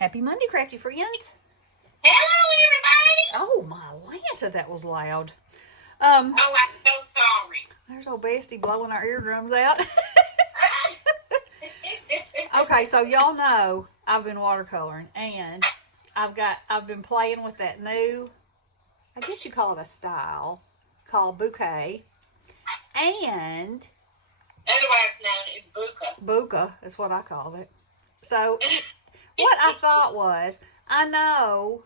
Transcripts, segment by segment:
Happy Monday, Crafty Friends. Hello, everybody. Oh, my Lanta, that was loud. Oh, I'm so sorry. There's old Bestie blowing our eardrums out. Okay, so y'all know I've been watercoloring, and I've been playing with that new, I guess you call it a style, called Bokeh, and Otherwise known as Bokeh. Bokeh is what I called it. So what I thought was, I know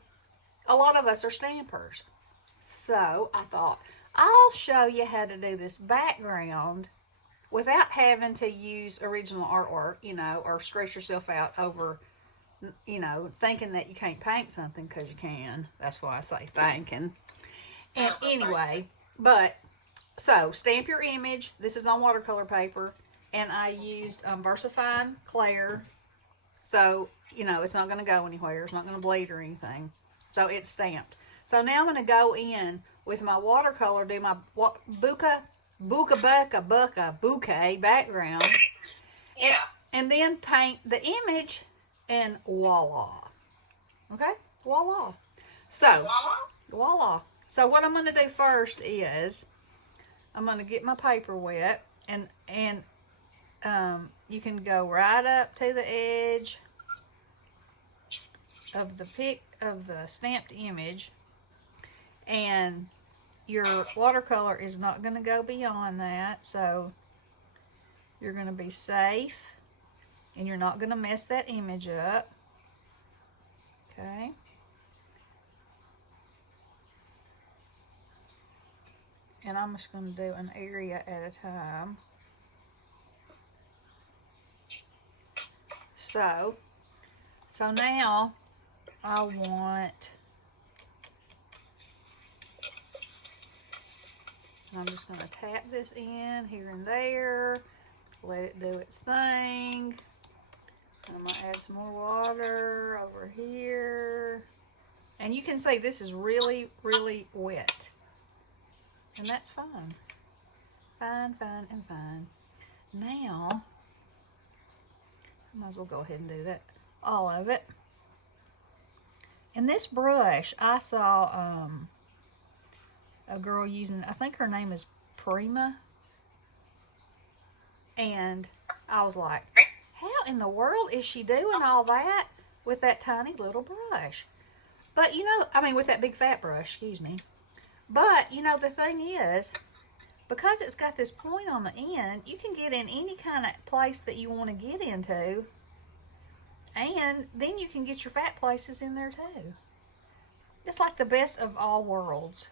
a lot of us are stampers. So I thought, I'll show you how to do this background without having to use original artwork, or stress yourself out over, thinking that you can't paint something because you can. That's why I say thinking. And anyway, so stamp your image. This is on watercolor paper, and I used Versified Clair. So, it's not going to go anywhere. It's not going to bleed or anything. So it's stamped. So now I'm going to go in with my watercolor, do my bouquet background. Yeah. And then paint the image, and voila. Okay? Voila. So, voila. So what I'm going to do first is I'm going to get my paper wet, and you can go right up to the edge of the stamped image, and your watercolor is not going to go beyond that, so you're going to be safe and you're not going to mess that image up. Okay. And I'm just going to do an area at a time. So now I'm just going to tap this in here and there, let it do its thing. I'm going to add some more water over here. And you can see this is really, really wet. And that's fine. Fine, fine, and fine. Now, I might as well go ahead and do that. All of it. And this brush, I saw a girl using, I think her name is Prima. And I was like, how in the world is she doing all that with that tiny little brush? But with that big fat brush, excuse me. But, the thing is, because it's got this point on the end, you can get in any kind of place that you want to get into. And then you can get your fat places in there too. It's like the best of all worlds.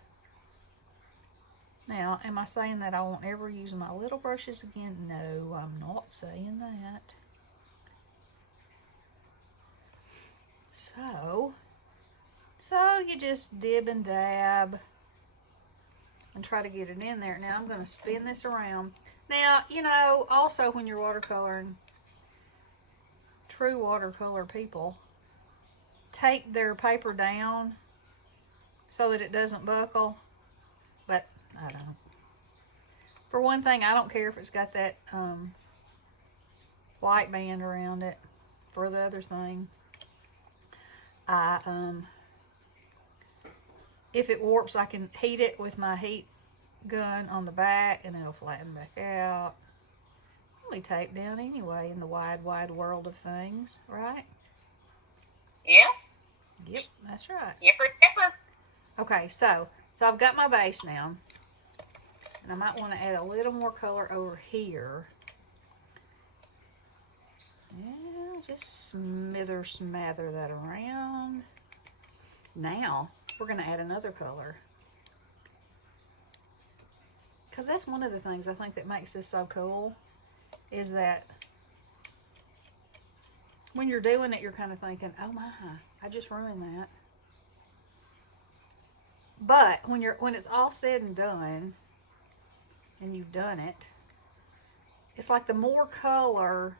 Now, am I saying that I won't ever use my little brushes again? No, I'm not saying that. So you just dib and dab and try to get it in there. Now I'm going to spin this around. Now, also when you're watercoloring, true watercolor people tape their paper down so that it doesn't buckle, but I don't. For one thing, I don't care if it's got that white band around it. For the other thing, if it warps, I can heat it with my heat gun on the back and it'll flatten back out. We tape down anyway in the wide, wide world of things, right? Yeah. Yep, that's right. Yipper. Okay, so I've got my base now. And I might want to add a little more color over here. Yeah, just smather that around. Now, we're going to add another color. Because that's one of the things I think that makes this so cool, is that when you're doing it, you're kind of thinking, oh my, I just ruined that. But when it's all said and done, and you've done it, it's like the more color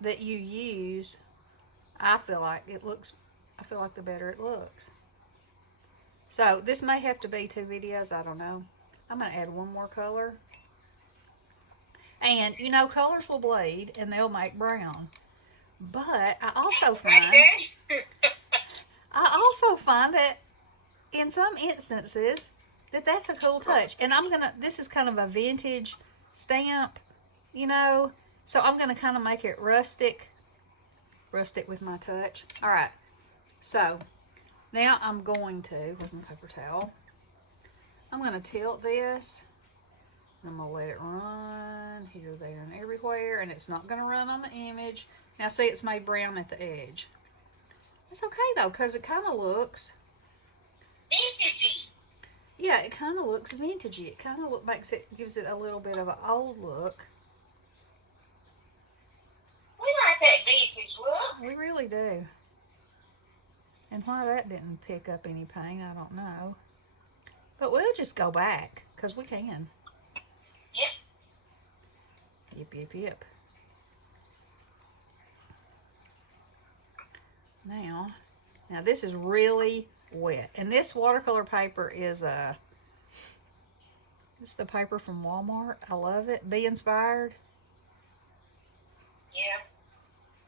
that you use, I feel like the better it looks. So this may have to be 2 videos, I don't know. I'm going to add one more color. And colors will bleed and they'll make brown. But I also find that in some instances that's a cool touch. And this is kind of a vintage stamp, so I'm gonna kind of make it rustic with my touch. All right, so now I'm going to, with my paper towel, I'm gonna tilt this. I'm gonna let it run here, there, and everywhere, and it's not gonna run on the image. Now see, it's made brown at the edge. It's okay though, because it kind of looks vintagey. Yeah, it kind of looks vintagey. It kind of gives it a little bit of an old look. We like that vintage look. We really do. And why that didn't pick up any paint, I don't know. But we'll just go back, because we can. Yep. Yep. Now this is really wet. And this watercolor paper is it's the paper from Walmart. I love it. Be Inspired. Yeah.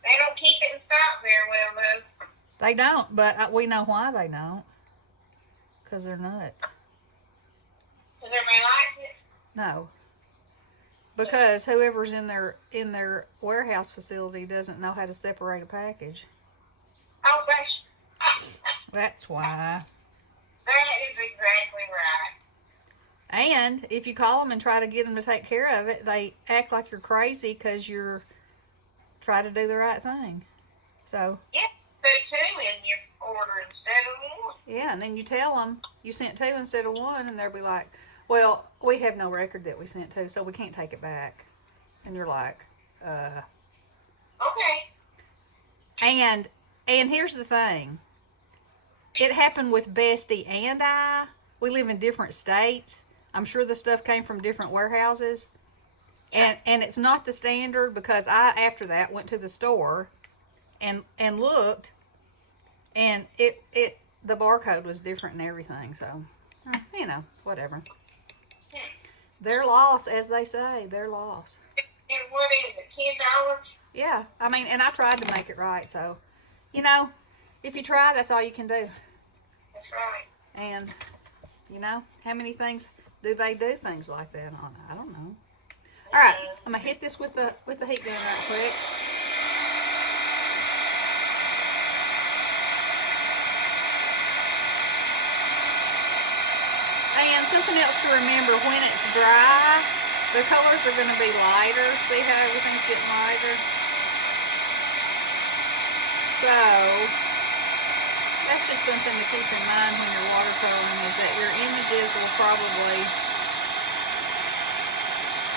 They don't keep it in stock very well, though. They don't, but we know why they don't. Because they're nuts. Because everybody likes it? No. Because whoever's in their warehouse facility doesn't know how to separate a package. Oh, gosh. That's why. That is exactly right. And if you call them and try to get them to take care of it, they act like you're crazy because you're trying to do the right thing. So. Yeah, put 2 in your order instead of 1. Yeah, and then you tell them you sent 2 instead of 1, and they'll be like, well, we have no record that we sent 2, so we can't take it back. And you're like, Okay. And here's the thing. It happened with Bestie and I. We live in different states. I'm sure the stuff came from different warehouses. And it's not the standard, because I, after that, went to the store and looked, and the barcode was different and everything. So, whatever. Their loss, as they say, their loss. And what is it, $10? Yeah, and I tried to make it right, so, if you try, that's all you can do. That's right. And, how many things do they do things like that on? I don't know. All right, I'm going to hit this with the heat gun right quick. And something else to remember, when it's dry, the colors are going to be lighter. See how everything's getting lighter? So, that's just something to keep in mind when you're watercoloring, is that your images will probably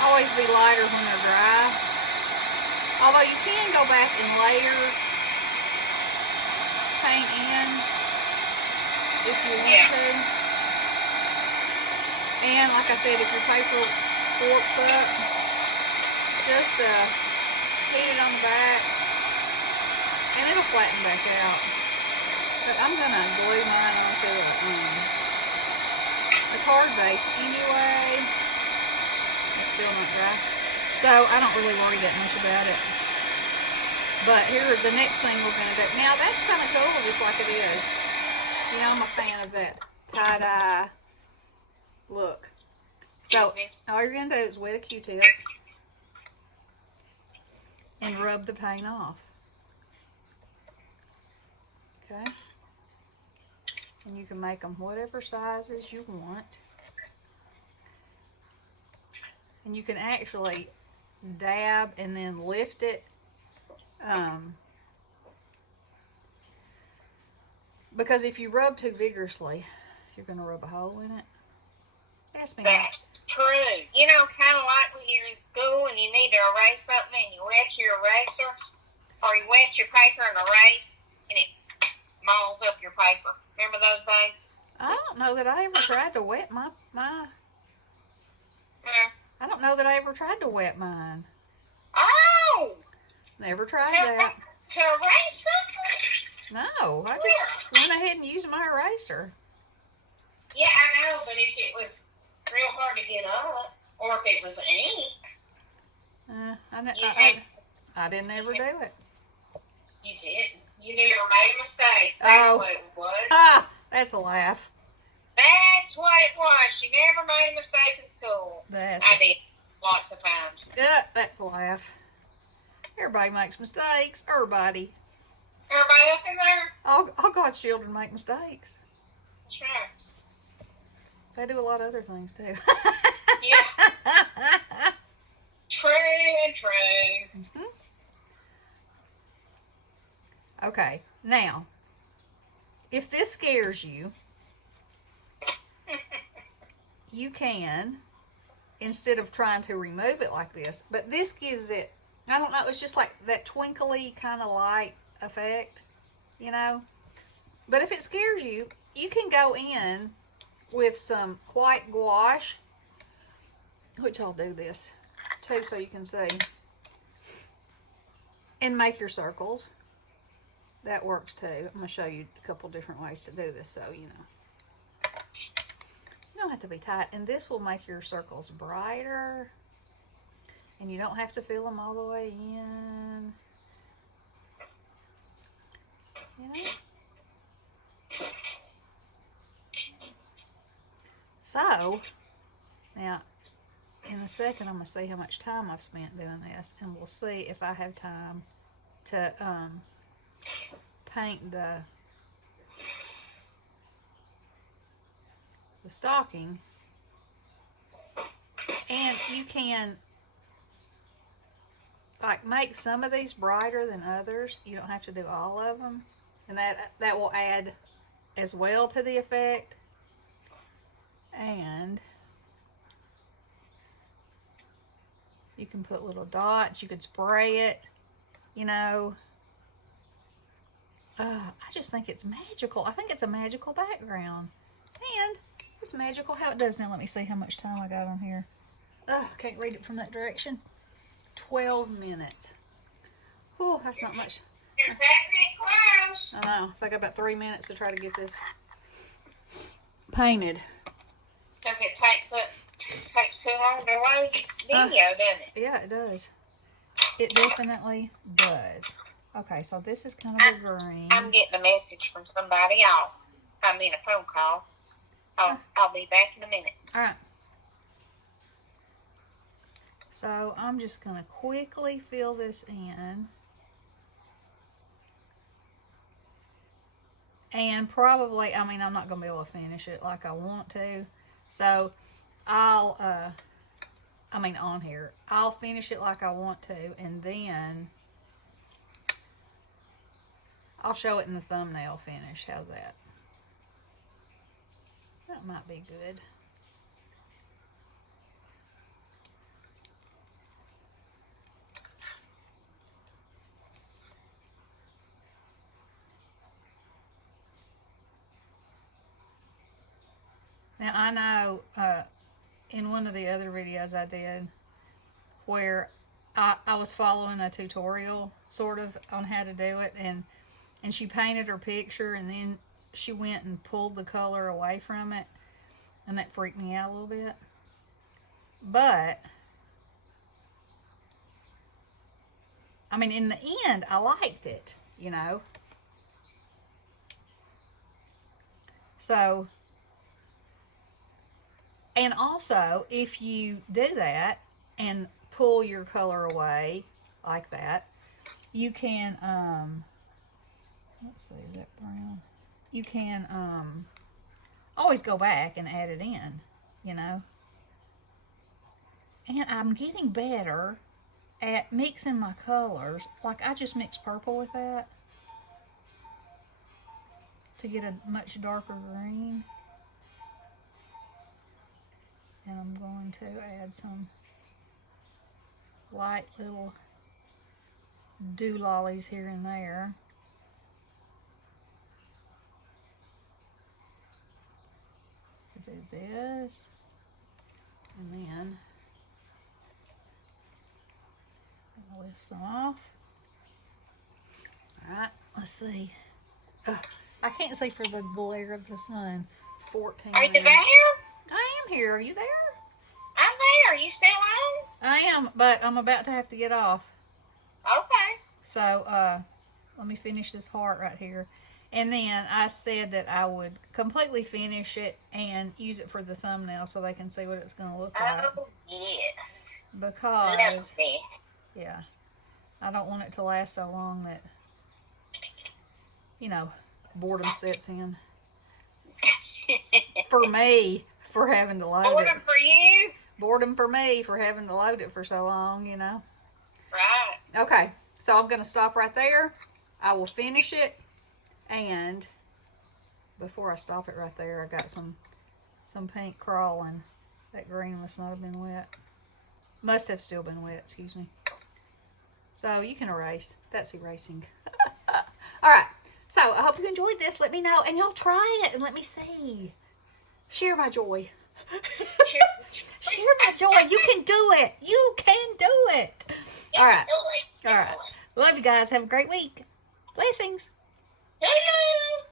always be lighter when they're dry. Although you can go back and layer paint in if you want to. And like I said, if your paper forks up, just heat it on the back and it'll flatten back out. But I'm going to glue mine onto a card base anyway. It's still not dry. So I don't really worry that much about it. But here's the next thing we're going to do. Now that's kind of cool, just like it is. I'm a fan of that tie-dye look. So all you're going to do is wet a Q-tip and rub the paint off. Okay? And you can make them whatever sizes you want. And you can actually dab and then lift it. Because if you rub too vigorously, you're going to rub a hole in it. Ask me. That's true. Kind of like when you're in school and you need to erase something and you wet your eraser, or you wet your paper and erase, and it mauls up your paper. Remember those days? I don't know that I ever tried to wet my I don't know that I ever tried to wet mine. Oh! Never tried that. To erase something? No, I just went ahead and used my eraser. Yeah, I know, but if it was real hard to get up, or if it was ink, I didn't ever do it. You didn't. You never made a mistake. That's Oh. what it was. Ah, that's a laugh. That's what it was. She never made a mistake in school. I did. Lots of times. Yeah, that's a laugh. Everybody makes mistakes. Everybody. Everybody up in there? All God's children make mistakes. That's right. They do a lot of other things too. Yeah. True and true. Mm-hmm. Okay, now, if this scares you, you can, instead of trying to remove it like this, but this gives it, I don't know, it's just like that twinkly kind of light effect, you know. But if it scares you, you can go in with some white gouache, which I'll do this too so you can see, and make your circles. That works too. I'm going to show you a couple different ways to do this so you know. You don't have to be tight. And this will make your circles brighter. And you don't have to fill them all the way in. You know? So, now, in a second, I'm going to see how much time I've spent doing this. And we'll see if I have time to paint the stocking. And you can like make some of these brighter than others. You don't have to do all of them, and that will add as well to the effect. And you can put little dots. You could spray it, you know. I just think it's magical. I think it's a magical background. And it's magical how it does. Now let me see how much time I got on here. I can't read it from that direction. 12 minutes. Oh, that's not much. You're cutting it close. I know. So I got about 3 minutes to try to get this painted. Because it takes too long to load video, doesn't it? Yeah, it does. It definitely does. Okay, so this is kind of a green. I'm getting a message from somebody. I'm in a phone call. I'll be back in a minute. All right. So I'm just going to quickly fill this in. And probably, I mean, I'm not going to be able to finish it like I want to. So I'll, on here, I'll finish it like I want to. And then I'll show it in the thumbnail finish. How's that? That might be good. Now I know in one of the other videos I did where I was following a tutorial sort of on how to do it, and she painted her picture and then she went and pulled the color away from it, and that freaked me out a little bit. But I mean, in the end I liked it, you know. So, and also, if you do that and pull your color away like that, you can, let's see, is that brown? You can always go back and add it in, you know. And I'm getting better at mixing my colors. Like, I just mixed purple with that to get a much darker green. And I'm going to add some light little doolollies here and there. Do this. And then I'll lift some off. Alright, let's see. I can't see for the glare of the sun. 14 Are you minutes. there? I am here. Are you there? I'm there. You still on? I am, but I'm about to have to get off. Okay. So, Let me finish this heart right here. And then I said that I would completely finish it and use it for the thumbnail so they can see what it's going to look like. Oh, yes. Because, Lovely. yeah, I don't want it to last so long that, you know, boredom sets in. For me, for having to load Boredom it. for you? Boredom for me for having to load it for so long, you know. Right. Okay, so I'm going to stop right there. I will finish it. And before I stop it right there, I got some paint crawling. That green must not have been wet. Must have still been wet, excuse me. So you can erase. That's erasing. Alright, so I hope you enjoyed this. Let me know. And y'all try it and let me see. Share my joy. Share my joy. You can do it. You can do it. Alright. Alright. Love you guys. Have a great week. Blessings.